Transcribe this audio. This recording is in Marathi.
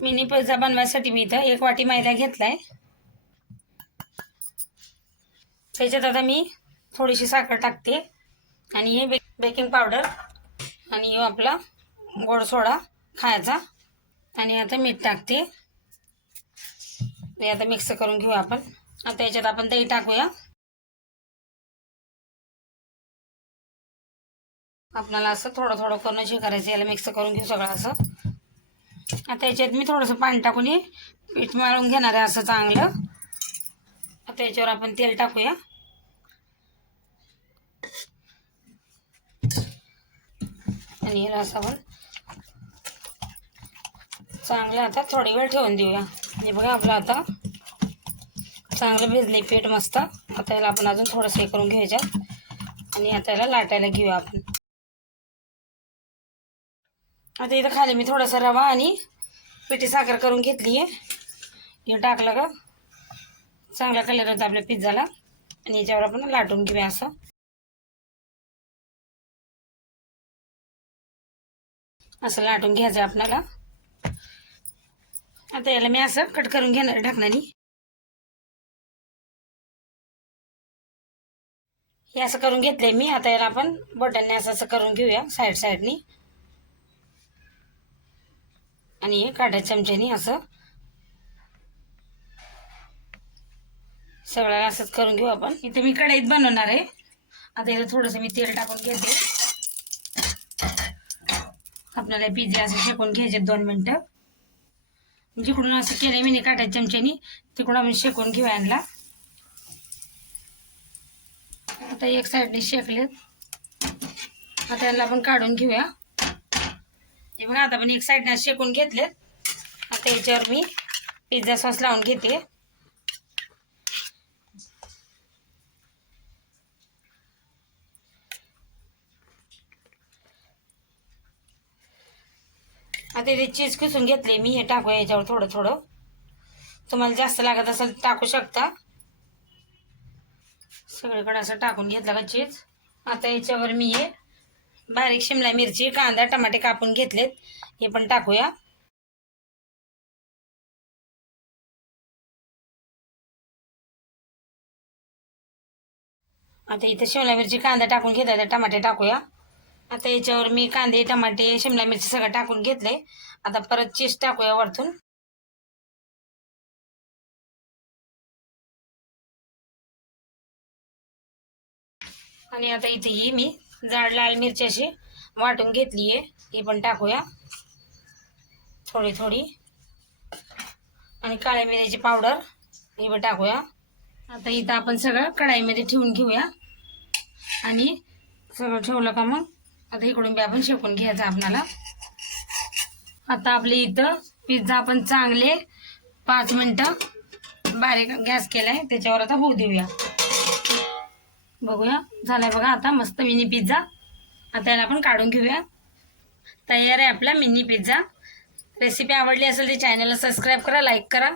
मिनी पिझ्झा बनवायसाठी मी इथं एक वाटी मैदा घेतलाय. त्याच्यात आता मी थोडीशी साखर टाकते. आणि हे बे बेकिंग पावडर आणि हे आपला गोड सोडा खायचा. आणि आता मीठ टाकते. हे आता मिक्स करून घेऊ आपण. आता याच्यात आपण दही टाकूया. आपल्याला असं थोडं थोडं करून जे करायचं याला मिक्स करून घेऊ सगळं असं. आता याच्यात मी थोडंसं पाणी टाकून हे पीठ मळून घेणार आहे असं चांगलं. आता याच्यावर आपण तेल टाकूया. आणि याला असं आपण चांगलं आता थोडी वेळ ठेवून देऊया. आणि बघा आपलं आता चांगलं भिजले पीठ मस्त. आता याला आपण अजून थोडंसं हे करून घ्यायच्यात आणि आता याला लाटायला घेऊया आपण. आता इथं खाली मी थोडासा रवा आणि पिठी साखर करून घेतली आहे. हे टाकलं का चांगला कलर होता आपल्या पिझ्झाला. आणि याच्यावर आपण लाटून घेऊया असं. असं लाटून घ्यायचं आपल्याला. आता याला मी असं कट करून घेणार ढाकणानी. हे असं करून घेतलंय मी. आता याला आपण बटनने असं असं करून घेऊया साईड साईडनी. आणि हे काढा चमच्यानी असं सगळं असंच करून घेऊ आपण. इथे मी कढईत बनवणार आहे. आता इथं थोडंसं मी तेल टाकून घेते. आपल्याला पिझ्झा असं शेकून घ्यायचे दोन मिनटं. जिकडून असं केलं मी काटायच्या चमच्यानी तिकडून आपण शेकून घेऊया आणला आता एक साईडने शेकलेत. आता याला आपण काढून घेऊया. हे बघा आता पण एक साईडनं शेकून घेतलेत. आता याच्यावर मी पिझ्झा सॉस लावून घेते. आता ते चीज किसून घेतले मी हे टाकू याच्यावर थोडं थोडं. तुम्हाला जास्त लागत असेल टाकू शकता. सगळीकडे असं टाकून घेतलं का चीज आता याच्यावर मी हे बारीक शिमला मिरची कांदा टमाटे कापून घेतलेत. हे पण टाकूया. आता इथं शिमला मिरची कांदा टाकून घेतला तर टमाटे टाकूया. आता याच्यावर मी कांदे टमाटे शिमला मिरची सगळं टाकून घेतले. आता परत चीज टाकूया वरतून. आणि आता इथे ही मी. जाड लाल मिरची अशी वाटून घेतली आहे ही पण टाकूया. थोडी थोडी आणि काळ्या मिऱ्याची पावडर ही पण टाकूया. आता इथं आपण सगळं कढाईमध्ये ठेवून घेऊया. आणि सगळं ठेवलं का मग? आता इकडून बी आपण शेकून घ्यायचं आपणाला. आता आपले इथं पिझ्झा आपण चांगले पाच मिनटं बारीक गॅस केला आहे त्याच्यावर आता होऊ देऊया. बघूया. झालाय बघा आता मस्त मिनी पिझ्झा आता याला आपण काढून घेऊया. तयार आहे आपला मिनी पिझ्झा रेसिपी आवडली असेल तर चॅनलला सबस्क्राईब करा लाईक करा.